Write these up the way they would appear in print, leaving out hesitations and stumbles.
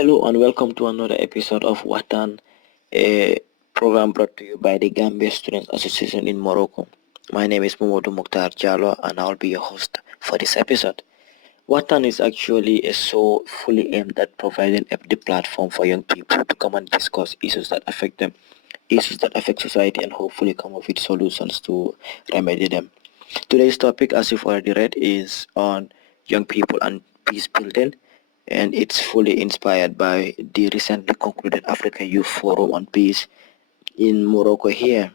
Hello and welcome to another episode of WAXTAN, a program brought to you by the Gambia Students Association in Morocco. My name is Momodou Muctarr Jallow and I'll be your host for this episode. WAXTAN is actually a show fully aimed at providing the platform for young people to come and discuss issues that affect them, issues that affect society, and hopefully come up with solutions to remedy them. Today's topic, as you've already read, is on young people and peace building, and it's fully inspired by the recently concluded Africa Youth Forum on Peace in Morocco here,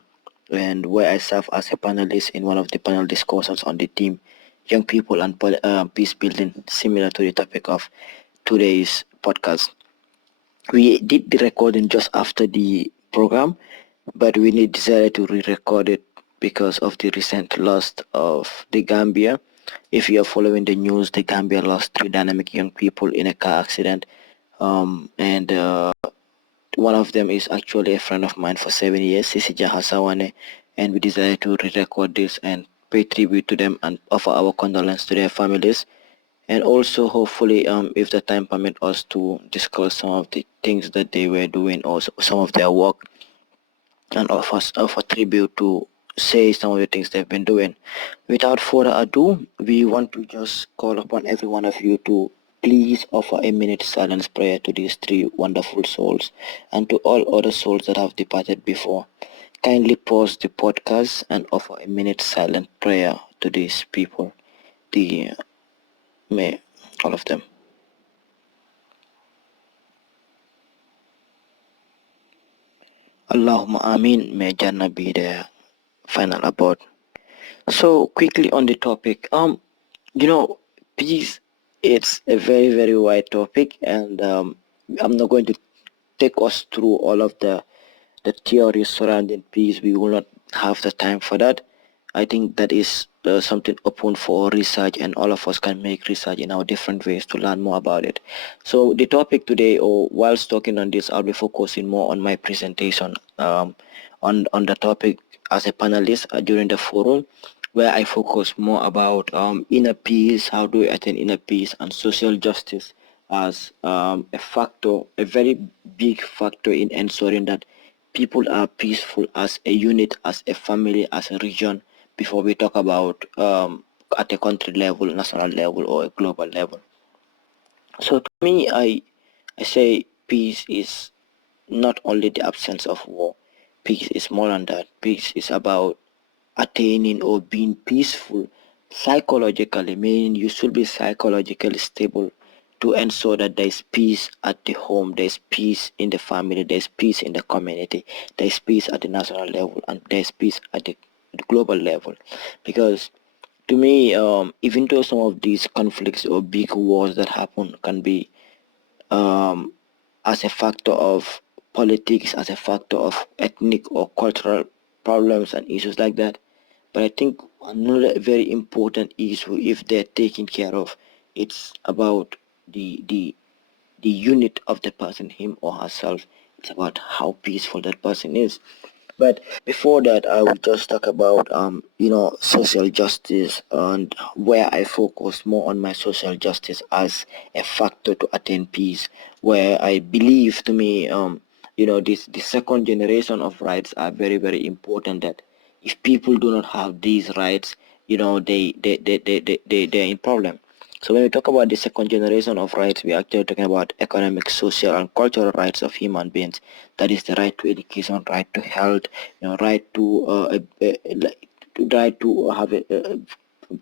and where I serve as a panelist in one of the panel discussions on the theme Young People and Peace Building, similar to the topic of today's podcast. We did the recording just after the program, but we decided to re-record it because of the recent loss of the Gambia. If you are following the news, the Gambia lost three dynamic young people in a car accident, and one of them is actually a friend of mine for 7 years, Sise, Jaha, Sawaneh, and we decided to re-record this and pay tribute to them and offer our condolence to their families, and also hopefully if the time permit us to discuss some of the things that they were doing or some of their work, and offer tribute to say some of the things they've been doing. Without further ado, we want to just call upon every one of you to please offer a minute silence prayer to these three wonderful souls and to all other souls that have departed before. Kindly pause the podcast and offer a minute silent prayer to these people. The may all of them. Allahumma Amin. May Jannah be their final abode. So quickly on the topic, you know, peace, it's a very wide topic, and I'm not going to take us through all of the theories surrounding peace. We will not have the time for that. I think that is something open for research, and all of us can make research in our different ways to learn more about it. So the topic today, or whilst talking on this, I'll be focusing more on my presentation on the topic as a panelist during the forum, where I focus more about inner peace, how do we attain inner peace, and social justice as a factor, a very big factor in ensuring that people are peaceful as a unit, as a family, as a region, before we talk about at a country level, national level, or a global level. So to me, I say peace is not only the absence of war. Peace is more than that. Peace is about attaining or being peaceful psychologically, meaning you should be psychologically stable to ensure that there is peace at the home, there is peace in the family, there is peace in the community, there is peace at the national level, and there is peace at the global level. Because to me, even though some of these conflicts or big wars that happen can be um, as a factor of politics, as a factor of ethnic or cultural problems and issues like that. But I think another very important issue, if they're taken care of, it's about the unit of the person, him or herself. It's about how peaceful that person is. But before that, I will just talk about social justice, and where I focus more on my social justice as a factor to attain peace. Where I believe, to me, this the second generation of rights are very important. That if people do not have these rights, they're in problem. So when we talk about the second generation of rights, we are actually talking about economic, social, and cultural rights of human beings. That is the right to education, right to health, right to right to have a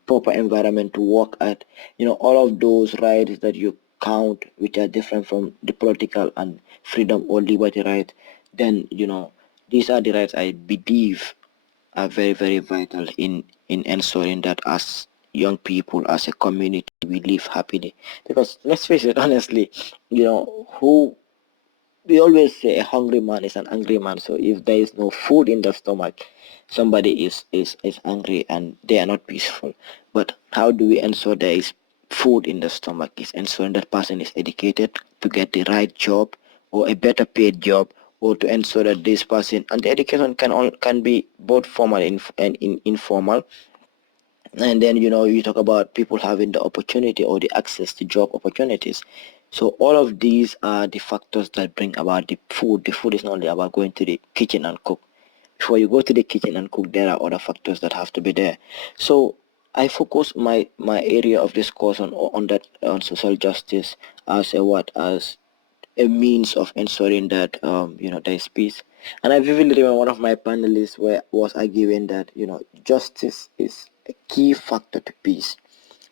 proper environment to work at. All of those rights that you count, which are different from the political and freedom or liberty right. Then these are the rights I believe are very vital in ensuring that as young people, as a community, we live happily. Because let's face it, honestly, who we always say a hungry man is an angry man. So if there is no food in the stomach, somebody is angry and they are not peaceful. But how do we ensure there is food in the stomach? Is ensuring that person is educated to get the right job or a better paid job, or to ensure that this person, and the education can be both formal and informal. And then you talk about people having the opportunity or the access to job opportunities. So all of these are the factors that bring about the food. The food is not only about going to the kitchen and cook. Before you go to the kitchen and cook, there are other factors that have to be there. So I focus my area of discourse on that, on social justice, as a what, as a means of ensuring that there is peace. And I vividly remember one of my panelists was arguing that justice is a key factor to peace.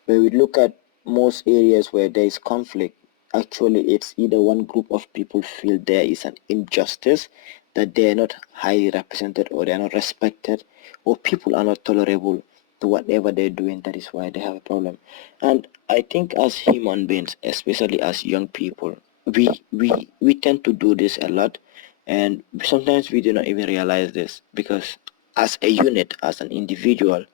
When we look at most areas where there is conflict, actually it's either one group of people feel there is an injustice, that they are not highly represented or they are not respected, or people are not tolerable to whatever they're doing. That is why they have a problem. And I think as human beings, especially as young people, we tend to do this a lot, and sometimes we do not even realize this, because as a unit, as an individual,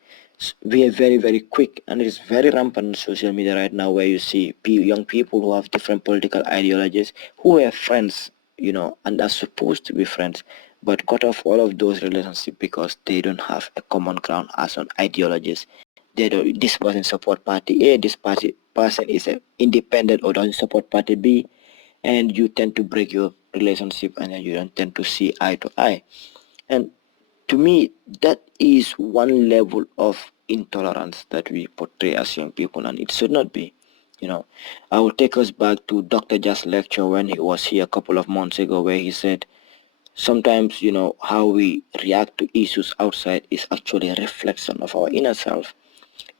we are very very quick, and it is very rampant on social media right now, where you see young people who have different political ideologies, who are friends, and are supposed to be friends, but cut off all of those relationships because they don't have a common ground as on ideologies. They don't, this person support party A, this party person is a independent or doesn't support party B, and you tend to break your relationship, and then you don't tend to see eye to eye. And to me, that is one level of intolerance that we portray as young people, and it should not be. I will take us back to Dr. Just lecture when he was here a couple of months ago, where he said sometimes, how we react to issues outside is actually a reflection of our inner self.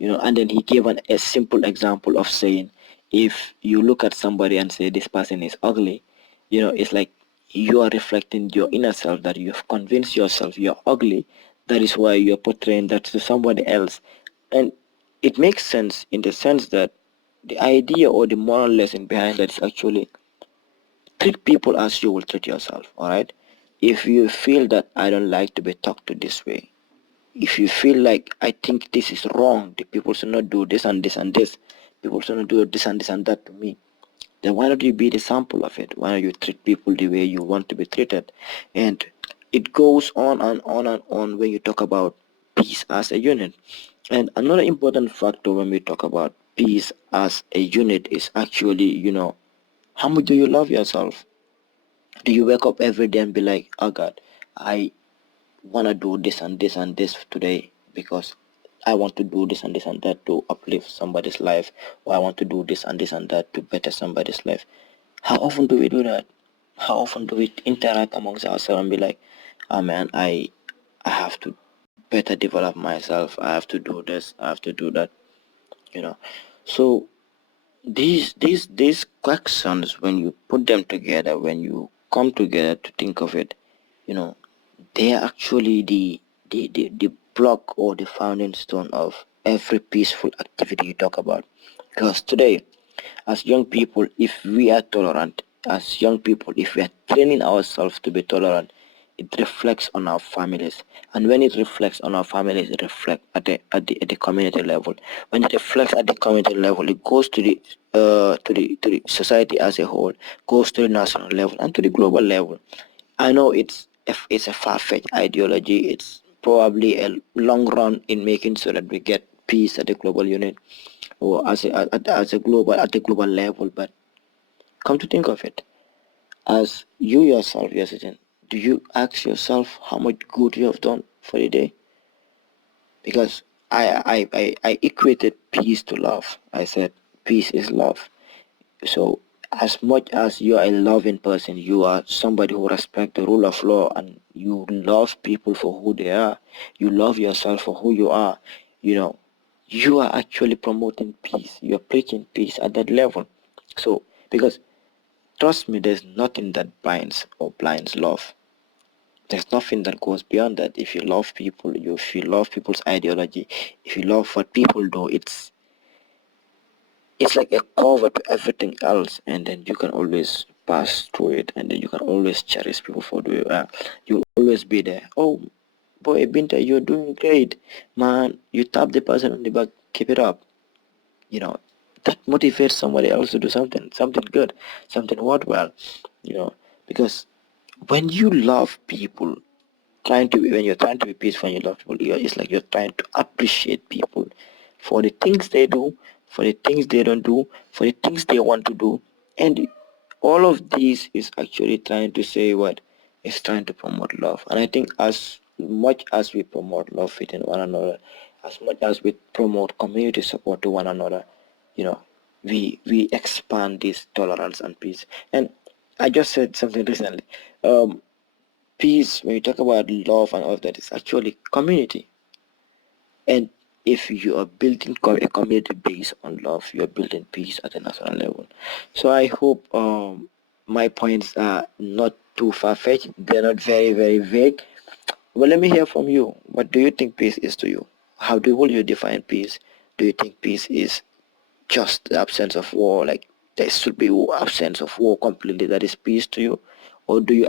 And then he gave a simple example of saying, if you look at somebody and say this person is ugly, it's like you are reflecting your inner self, that you have convinced yourself you're ugly. That is why you're portraying that to somebody else. And it makes sense, in the sense that the idea or the moral lesson behind that is actually treat people as you will treat yourself. All right, if you feel that I don't like to be talked to this way, if you feel like I think this is wrong, the people should not do this and this and this, people should not do this and this and that to me, then why don't you be the sample of it? Why don't you treat people the way you want to be treated? And it goes on and on and on when you talk about peace as a unit. And another important factor when we talk about peace as a unit is actually, how much do you love yourself? Do you wake up every day and be like, oh God, I want to do this and this and this today, because I want to do this and this and that to uplift somebody's life, or I want to do this and this and that to better somebody's life? How often do we do that? How often do we interact amongst ourselves and be like, oh man, I have to better develop myself, I have to do this, I have to do that, you know? So these questions, when you put them together, when you come together to think of it, you know, they are actually the block or the founding stone of every peaceful activity you talk about. Because today, as young people, if we are tolerant, as young people, if we are training ourselves to be tolerant, it reflects on our families. And when it reflects on our families, it reflects at the community level. When it reflects at the community level, it goes to the society as a whole, goes to the national level and to the global level. I know it's a far-fetched ideology. It's probably a long run in making sure that we get peace at the global unit, or at the global level. But come to think of it, as you yourself, your citizen, do you ask yourself how much good you have done for the day? Because I equated peace to love. I said peace is love. So as much as you are a loving person, you are somebody who respects the rule of law, and you love people for who they are, you love yourself for who you are, you know, you are actually promoting peace. You are preaching peace at that level. So, because trust me, there's nothing that binds or blinds love. There's nothing that goes beyond that. If you love people, if you love people's ideology, if you love what people do, it's like a cover to everything else, and then you can always pass through it, and then you can always cherish people for who you are. You'll always be there. Oh boy, Binta, you're doing great, man. You tap the person on the back, keep it up. You know, that motivates somebody else to do something good, something worthwhile. You know, because when you love people, when you're trying to be peaceful and you love people, it's like you're trying to appreciate people for the things they do, for the things they don't do, for the things they want to do, And all of these is actually trying to say what? It's trying to promote love. And I think as much as we promote love within one another, as much as we promote community support to one another, you know, we expand this tolerance and peace. And I just said something recently. Peace, when you talk about love and all of that, is actually community. And if you are building a community based on love, you are building peace at a national level. So I hope my points are not too far-fetched. They're not very, very vague. Well, let me hear from you. What do you think peace is to you? How will you define peace? Do you think peace is just the absence of war, like there should be absence of war completely, that is peace to you? Or do you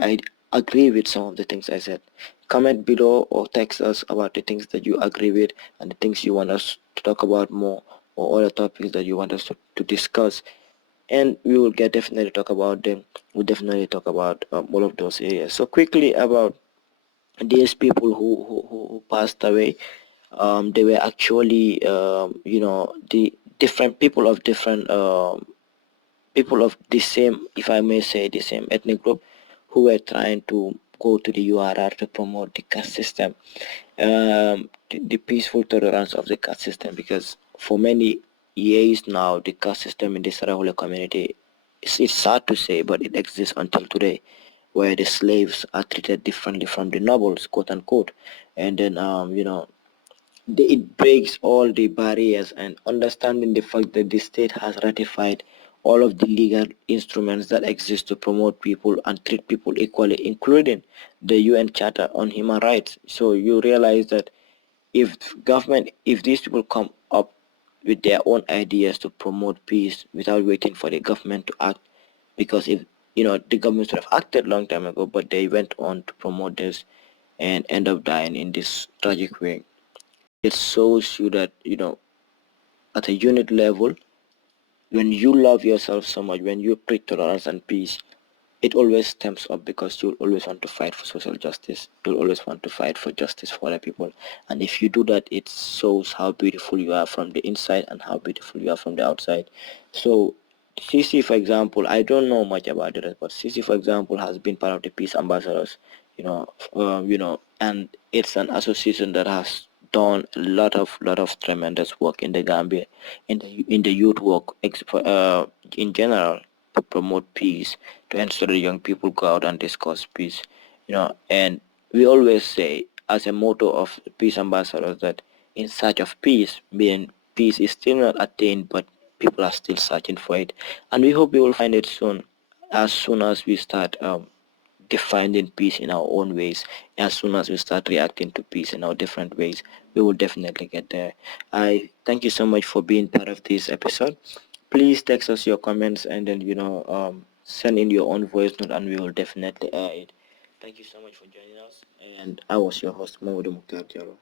agree with some of the things I said? Comment below or text us about the things that you agree with and the things you want us to talk about more, or other topics that you want us to discuss, and we will get definitely talk about them. We'll definitely talk about all of those areas. So quickly about these people who passed away. They were actually the different people of different people of the same, if I may say, the same ethnic group, who were trying to go to the URR to promote the caste system, the peaceful tolerance of the caste system, because for many years now the caste system in the Sarahula community, it's sad to say, but it exists until today, where the slaves are treated differently from the nobles, quote unquote. And then it breaks all the barriers, and understanding the fact that the state has ratified all of the legal instruments that exist to promote people and treat people equally, including the UN Charter on Human Rights. So you realize that if if these people come up with their own ideas to promote peace without waiting for the government to act, because if the government should have acted long time ago, but they went on to promote this and end up dying in this tragic way. It shows you that at a unit level, when you love yourself so much, when you preach tolerance and peace, it always stems up, because you'll always want to fight for social justice. You'll always want to fight for justice for other people. And if you do that, it shows how beautiful you are from the inside and how beautiful you are from the outside. So Sise, for example, I don't know much about it, but Sise, for example, has been part of the peace ambassadors, and it's an association that has done a lot of tremendous work in the Gambia, in the youth work, in general, to promote peace, to ensure the young people go out and discuss peace. And we always say, as a motto of peace ambassadors, that in search of peace, meaning peace is still not attained, but people are still searching for it. And we hope we will find it soon as we start defining peace in our own ways. As soon as we start reacting to peace in our different ways, we will definitely get there. I thank you so much for being part of this episode. Please text us your comments, and then send in your own voice note, and we will definitely air it. Thank you so much for joining us, and I was your host, Momodou Muctarr Jallow.